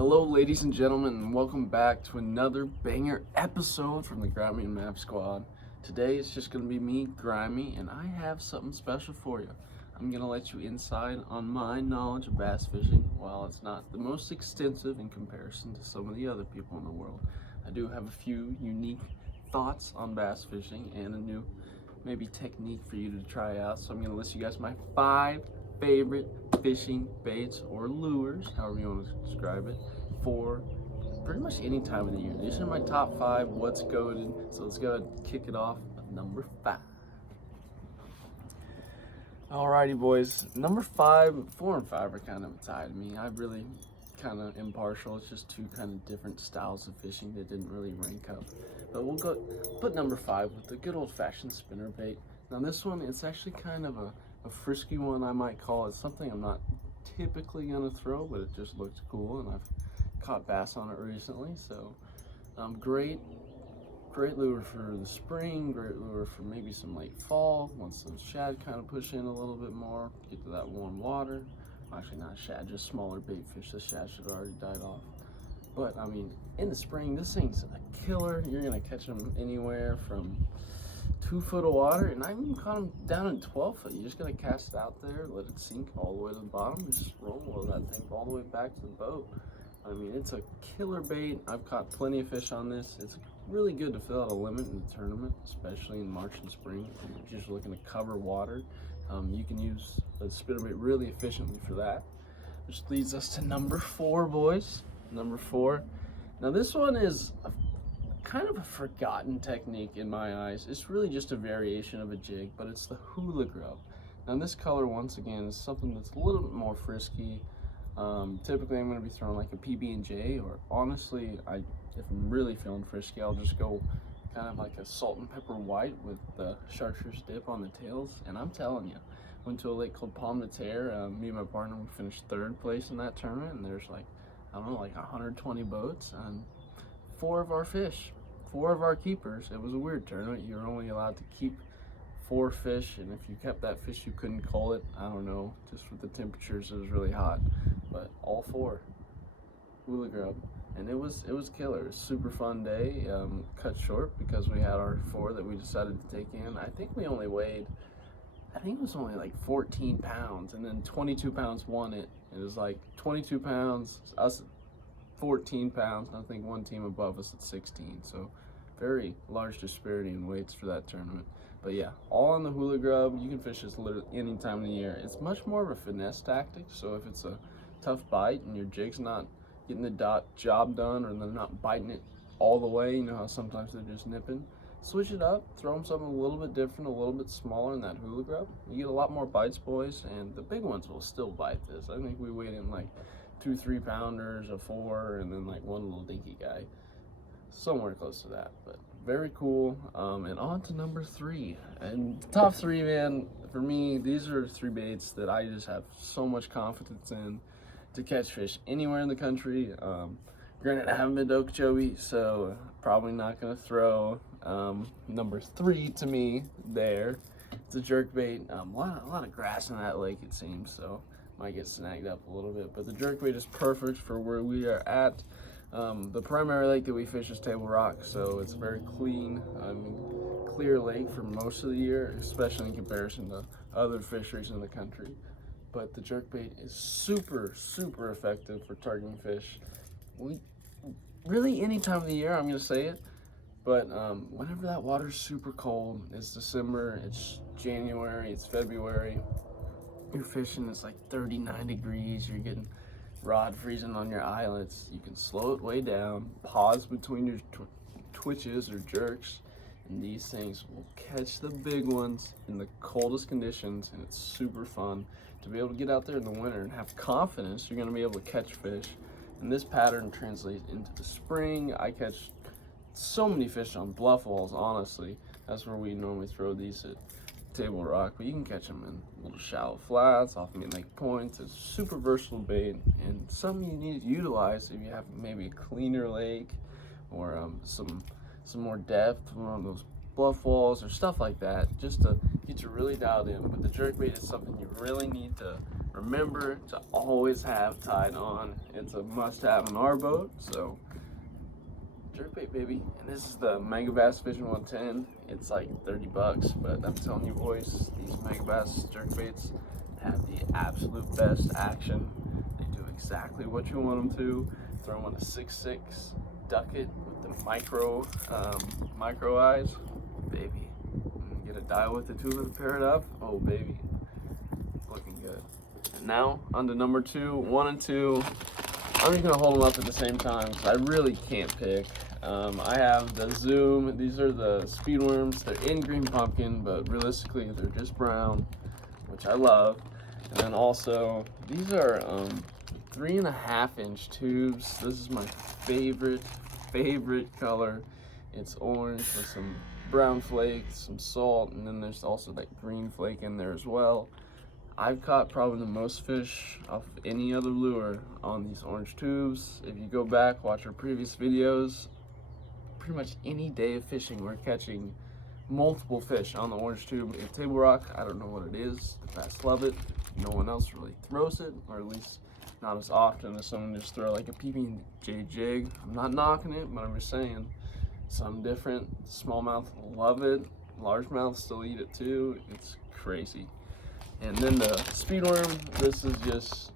Hello, ladies and gentlemen, and welcome back to another banger episode from the Griiimy and Map Squad. Today it's just going to be me, Griiemy, and I have something special for you. I'm going to let you inside on my knowledge of bass fishing. While it's not the most extensive in comparison to some of the other people in the world, I do have a few unique thoughts on bass fishing and a new maybe technique for you to try out. So I'm going to list you guys my 5 favorite fishing baits or lures, however you want to describe it, for pretty much any time of the year. These are my top 5 what's goated. So let's go ahead and kick it off with number 5. Alrighty boys, number 5, 4 and 5 are kind of tied to me. I'm really kind of impartial. It's just 2 kind of different styles of fishing that didn't really rank up. But we'll go put number 5 with the good old-fashioned spinnerbait. Now this one, it's actually kind of a frisky one, I might call it. Something I'm not typically gonna throw, but it just looks cool, and I've caught bass on it recently. So great lure for the spring, great lure for maybe some late fall once those shad kind of push in a little bit more, get to that warm water. Actually not shad, just smaller bait fish. The shad should have already died off. But I mean, in the spring, this thing's a killer. You're gonna catch them anywhere from 2 foot of water, and I even caught them down in 12 foot. You just gotta cast it out there, let it sink all the way to the bottom, just roll that thing all the way back to the boat. I mean, it's a killer bait. I've caught plenty of fish on this. It's really good to fill out a limit in the tournament, especially in March and spring. If you're just looking to cover water, you can use the spinnerbait really efficiently for that. Which leads us to number 4, boys. Number 4. Now this one is kind of a forgotten technique in my eyes. It's really just a variation of a jig, but it's the Hula Grub. Now this color, once again, is something that's a little bit more frisky. Typically I'm going to be throwing like a PB&J, or honestly, if I'm really feeling frisky, I'll just go kind of like a salt and pepper white with the chartreuse dip on the tails. And I'm telling you, went to a lake called Palm de Terre. Me and my partner, we finished 3rd place in that tournament, and there's like, I don't know, like 120 boats, and 4 of our fish, 4 of our keepers. It was a weird tournament. You're only allowed to keep 4 fish, and if you kept that fish, you couldn't call it. I don't know, just with the temperatures, it was really hot. But all 4 Hula Grub, and it was killer. It was a super fun day. Cut short because we had our 4 that we decided to take in. I think we only weighed, I think it was only like 14 pounds, and then 22 pounds won it. It was like 22 pounds, us 14 pounds, and I think one team above us at 16. So very large disparity in weights for that tournament. But yeah, all on the Hula Grub. You can fish this literally any time of the year. It's much more of a finesse tactic. So if it's a tough bite and your jig's not getting the job done, or they're not biting it all the way, you know how sometimes they're just nipping, switch it up, throw them something a little bit different, a little bit smaller in that Hula Grub. You get a lot more bites, boys, and the big ones will still bite this. I think we weighed in like 2 3-pounders, a 4, and then like one little dinky guy, somewhere close to that. But very cool. And on to number 3, and the top 3, man, for me, these are 3 baits that I just have so much confidence in to catch fish anywhere in the country. Granted, I haven't been to Okeechobee, so probably not gonna throw number 3 to me there. It's a jerkbait. A lot of grass in that lake, it seems, so might get snagged up a little bit. But the jerkbait is perfect for where we are at. The primary lake that we fish is Table Rock, so it's very clean, clear lake for most of the year, especially in comparison to other fisheries in the country. But the jerkbait is super effective for targeting fish. Really any time of the year, I'm gonna say it, but whenever that water's super cold, it's December, it's January, it's February, you're fishing, it's like 39 degrees, you're getting rod freezing on your eyelets, you can slow it way down, pause between your twitches or jerks, and these things will catch the big ones in the coldest conditions. And it's super fun to be able to get out there in the winter and have confidence you're going to be able to catch fish. And this pattern translates into the spring. I catch so many fish on bluff walls, honestly. That's where we normally throw these at Table Rock, but you can catch them in little shallow flats, off mid-lake points. It's super versatile bait, and something you need to utilize if you have maybe a cleaner lake, or some more depth on those bluff walls or stuff like that, just to get you really dialed in. But the jerkbait is something you really need to remember to always have Tide on. It's a must-have on our boat. So jerkbait, baby. And this is the Mega Bass Vision 110. It's like 30 bucks, but I'm telling you boys, these Mega Bass jerkbaits have the absolute best action. They do exactly what you want them to. Throw on a 6.6 duck it with the micro eyes, baby. And get a dial with the tuber to pair it up. Oh baby, looking good. And now on to number 2, 1 and 2. I'm just gonna hold them up at the same time because I really can't pick. I have the Zoom. These are the Speedworms. They're in green pumpkin, but realistically they're just brown, which I love. And then also these are 3.5 inch tubes. This is my favorite color. It's orange with some brown flakes, some salt, and then there's also that green flake in there as well. I've caught probably the most fish off of any other lure on these orange tubes. If you go back, watch our previous videos, pretty much any day of fishing, we're catching multiple fish on the orange tube. In Table Rock, I don't know what it is. The bass love it. No one else really throws it, or at least not as often as someone just throw like a PB&J jig. I'm not knocking it, but I'm just saying something different. Smallmouth love it. Largemouth still eat it too. It's crazy. And then the Speedworm, this is just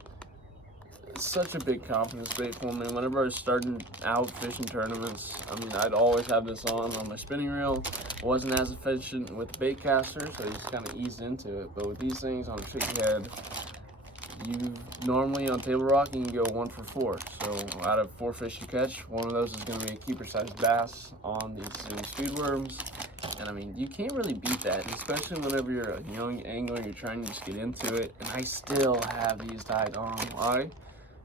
such a big confidence bait for me. Whenever I was starting out fishing tournaments, I mean, I'd always have this on my spinning reel. Wasn't as efficient with the bait caster, so I just kind of eased into it. But with these things on a tricky head, you normally on Table Rock, you can go 1 for 4. So out of 4 fish you catch, one of those is going to be a keeper sized bass on these Speedworms. And I mean, you can't really beat that, especially whenever you're a young angler, you're trying to just get into it. And I still have these tied on. Why?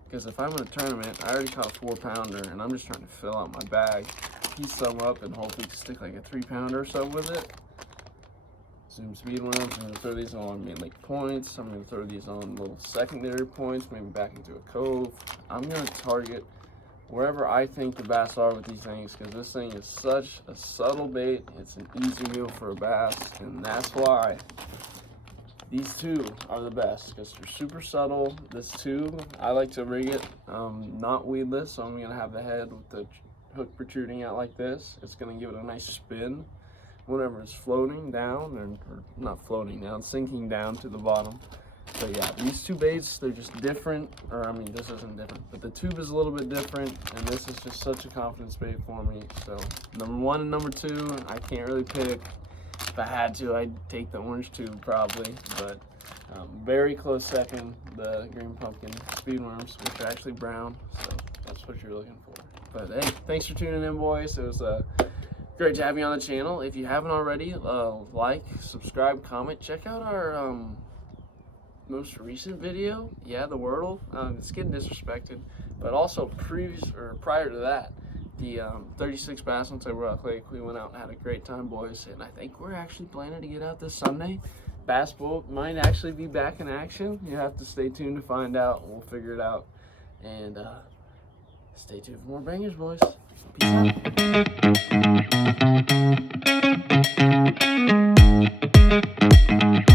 Because if I'm in a tournament, I already caught a 4-pounder, and I'm just trying to fill out my bag, piece some up, and hopefully stick like a 3-pounder or so with it. Zoom Speedworms, I'm going to throw these on main lake points. I'm going to throw these on little secondary points, maybe back into a cove. I'm going to target wherever I think the bass are with these things, because this thing is such a subtle bait. It's an easy meal for a bass, and that's why these two are the best, because they're super subtle. This tube, I like to rig it not weedless, so I'm going to have the head with the hook protruding out like this. It's going to give it a nice spin whenever it's floating down, or not floating down, sinking down to the bottom. But yeah, these two baits, they're just different, or I mean, this isn't different, but the tube is a little bit different, and this is just such a confidence bait for me. So number 1 and number 2, I can't really pick. If I had to, I'd take the orange tube probably, but very close second, the green pumpkin Speedworms, which are actually brown, so that's what you're looking for. But hey, thanks for tuning in, boys. It was great to have you on the channel. If you haven't already, like, subscribe, comment, check out our most recent video, yeah, the Wordle. It's getting disrespected, but also prior to that, the 36 bass on Table Rock Lake. We went out and had a great time, boys, and I think we're actually planning to get out this Sunday. Bass boat might actually be back in action. You have to stay tuned to find out. We'll figure it out, and stay tuned for more bangers, boys. Peace out.